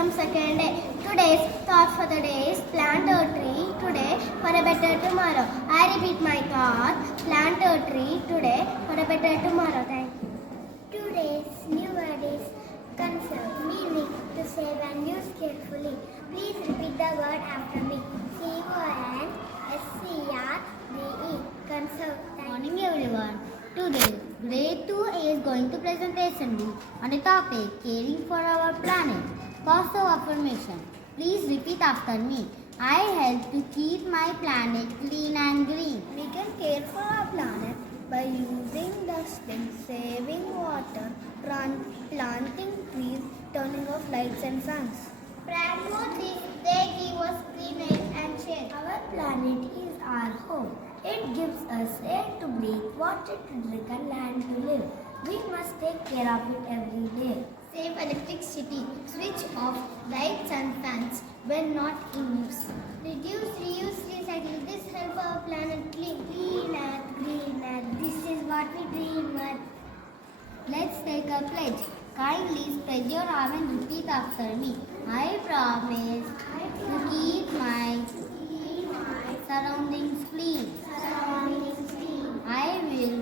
from second day. Today's thought for the day is plant a tree today for a better tomorrow. I repeat my thought. Plant a tree today for a better tomorrow. Thank you. Today's new word is conserve, meaning to save and use carefully. Please repeat the word after me. CONSCRVE. Conserve. Good morning everyone. Today, Grade IIA is going to presentation on a topic caring for our planet. Positive affirmation. Please repeat after me. I help to keep my planet clean and green. We can care for our planet by using dustbin, saving water, planting trees, turning off lights and fans. Plant more trees. They give us clean air and shade. Our planet is our home. It gives us air to breathe, water to drink and land to live. We must take care of it every day. Save electricity. Switch off lights and fans when not in use. Reduce, reuse, recycle. This helps our planet clean. Clean earth, green earth. This is what we dream of. Let's take a pledge. Kindly spread your arm and repeat after me. I promise to keep my surroundings clean. I will